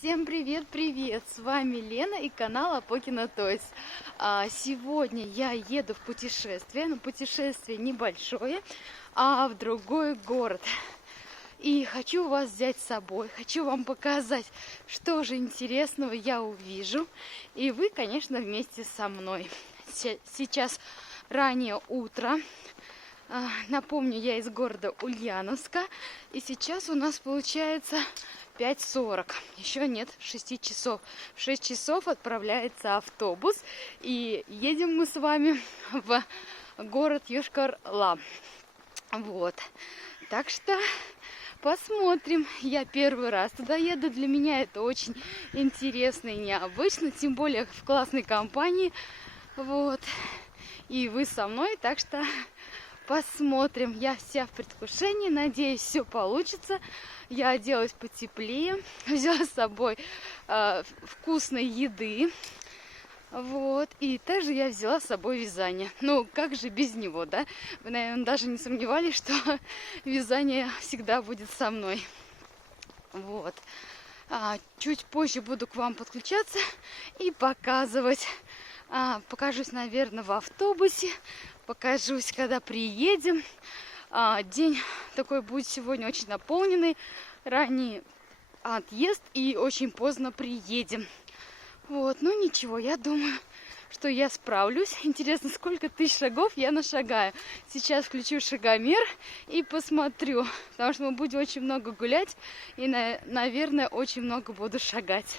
Всем привет-привет! С вами Лена и канал Апокина Тойс. Сегодня я еду в путешествие, но путешествие небольшое, а в другой город. И хочу вас взять с собой, хочу вам показать, что же интересного я увижу. И вы, конечно, вместе со мной. Сейчас раннее утро. Напомню, я из города Ульяновска. И сейчас у нас получается 5:40. Еще нет 6 часов. В 6 часов отправляется автобус. И едем мы с вами в город Йошкар-Олу. Вот. Так что посмотрим. Я первый раз туда еду. Для меня это очень интересно и необычно. Тем более в классной компании. Вот. И вы со мной. Так что посмотрим. Я вся в предвкушении. Надеюсь, все получится. Я оделась потеплее. Взяла с собой вкусной еды. Вот. И также я взяла с собой вязание. Ну, как же без него, да? Вы, наверное, даже не сомневались, что вязание всегда будет со мной. Вот. Чуть позже буду к вам подключаться и показывать. Покажусь, наверное, в автобусе. Покажусь, когда приедем. День такой будет сегодня очень наполненный. Ранний отъезд и очень поздно приедем. Вот, ну ничего, я думаю, что я справлюсь. Интересно, сколько тысяч шагов я нашагаю. Сейчас включу шагомер и посмотрю. Потому что мы будем очень много гулять и, наверное, очень много буду шагать.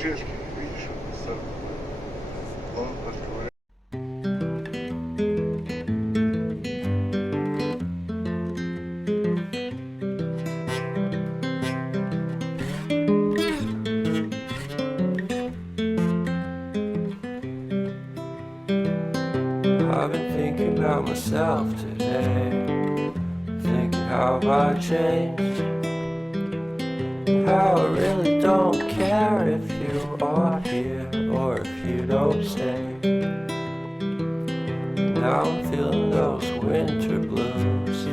Видишь, он открывает. I've been thinking about myself today, thinking how I changed, how I really don't care if you are here or if you don't stay. Now I'm feeling those winter blues,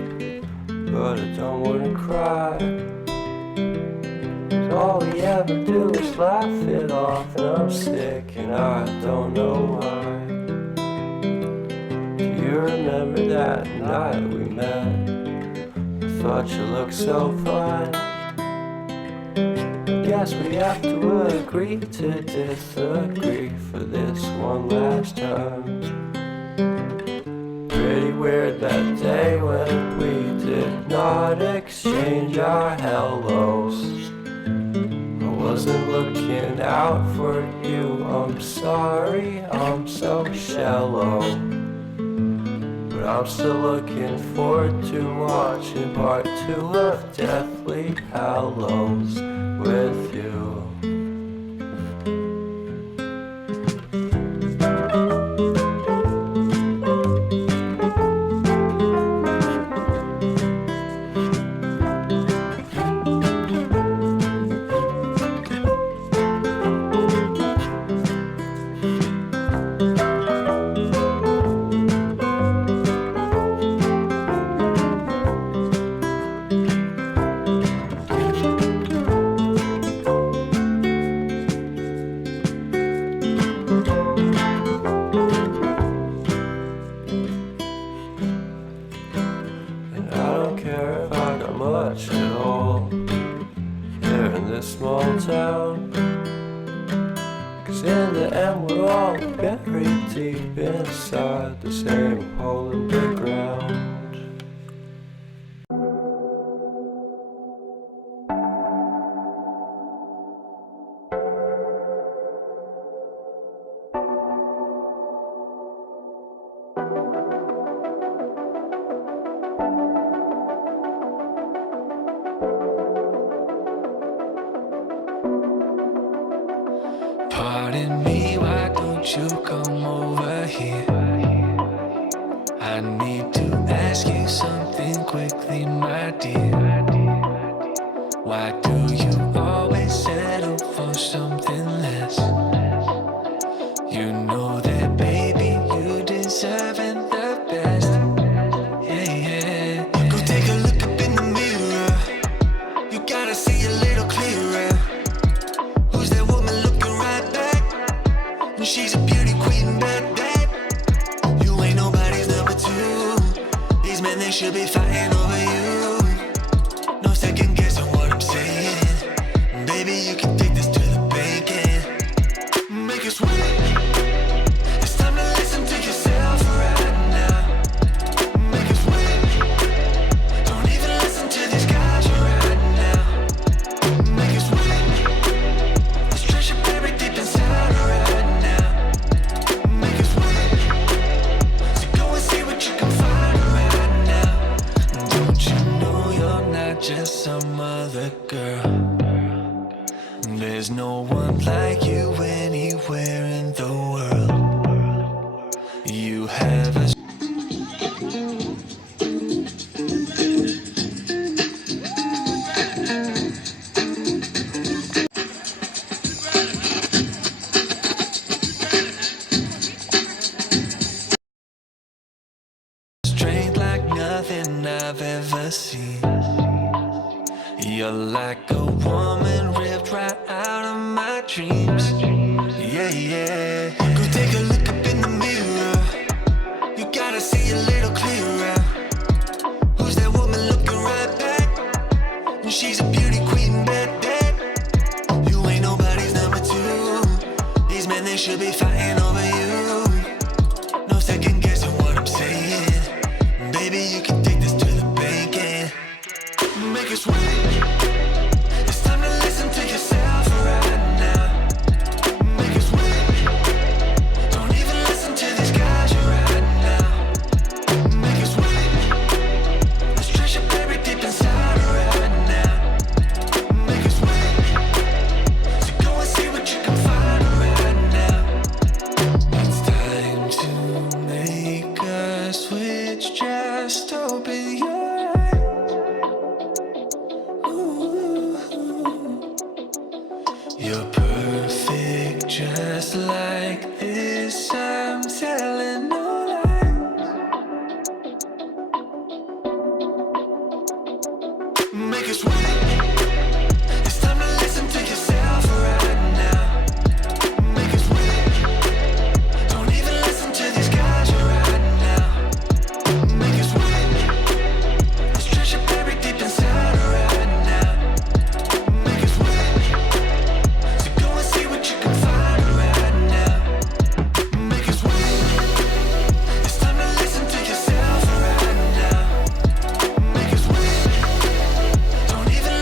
but I don't wanna cry. 'Cause all we ever do is laugh it off, and I'm sick and I don't know why. You remember that night we met? I thought you looked so fine. I guess we have to agree to disagree for this one last time. Pretty weird that day when we did not exchange our hellos. I wasn't looking out for you, I'm sorry, I'm so shallow. I'm still looking forward to watching part 2 of Deathly Hallows with you. Much at all here in this small town, 'cause in the end we're all buried deep inside the same hole in the ground. Pardon me, why don't you come over here? I need to ask you something quickly, my dear. Why do you always settle for something less? You know that, baby, you deserving the best. Yeah, yeah. Go take a look up in the mirror. You gotta see a little clearer. Who's that woman looking right back? When she's a beauty queen, bad, bad. You ain't nobody's number two. These men, they should be fighting over you. No second guessing what I'm saying. Baby, you can take this to the bank and make it sweet. It's time to listen to yourself right now. Make it sweet. Don't even listen to these guys right now. Make it sweet. This treasure buried deep inside right now. Make it sweet. So go and see what you can find right now. Don't you know you're not just some other girl? There's no one like you anywhere in the world. You have a strength like nothing I've ever seen. You're like a woman ripped right out of my dreams. Yeah, yeah. Go take a look up in the mirror. You gotta see a little clearer. Who's that woman looking right back? When she's a beauty queen, bad, bad. You ain't nobody's number two. These men, they should be fighting over you. No second guessing what I'm saying. Baby, you can take this to the bank and make it sweet. It's time to listen to yourself right now. Make it sweet. Don't even listen to these guys right now. Make it sweet. This treasure buried deep inside right now. Make it sweet. So go and see what you can find right now. It's time to make a switch. Just open your eyes. Ooh. You're perfect just like this. I'm telling no lies. Make it sweet. It's time to listen to yourself right now. Make it sweet. Don't even listen to these guys right now. Make it sweet. This treasure buried deep inside right now. Make it sweet. So go and see what you can find right now. Make it sweet. It's time to listen to yourself right now. Make it sweet. Don't even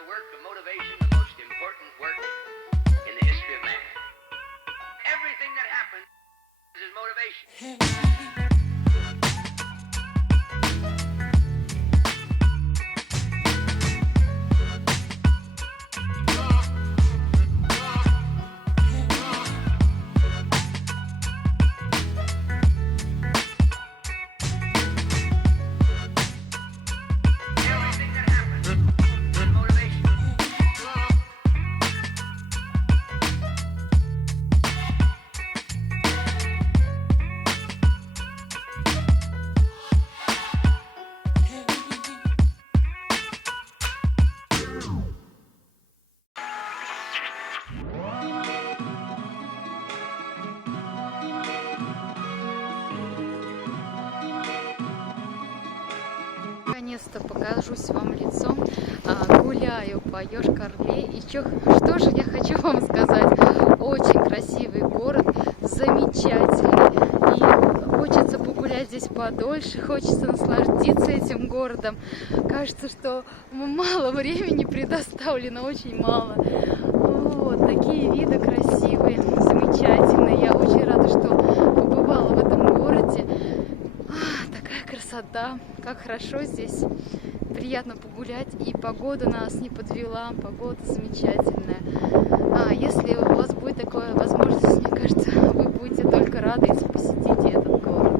the work of motivation, the most important work in the history of man. Everything that happens is motivation. Everything that happens is motivation. Наконец-то покажусь вам лицом. Гуляю по Йошкар-Оле. И что же я хочу вам сказать? Очень красивый город, замечательный. И хочется погулять здесь подольше, хочется насладиться этим городом. Кажется, что мало времени предоставлено, очень мало. Вот, такие виды красивые, замечательные. Я очень рада, что побывала в этом городе. Такая красота, как хорошо здесь, приятно погулять, и погода нас не подвела, погода замечательная. Если у вас будет такая возможность, мне кажется, вы будете только рады, если посетите этот город.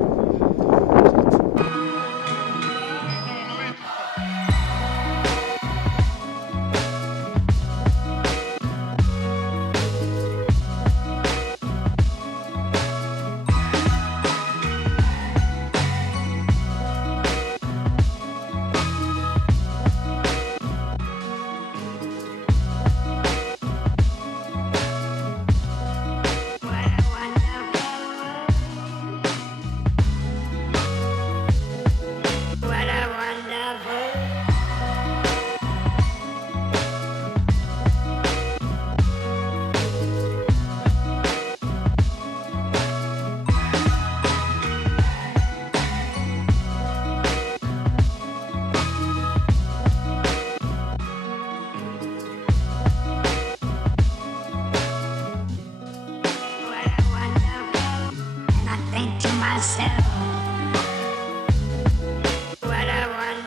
And I think to myself,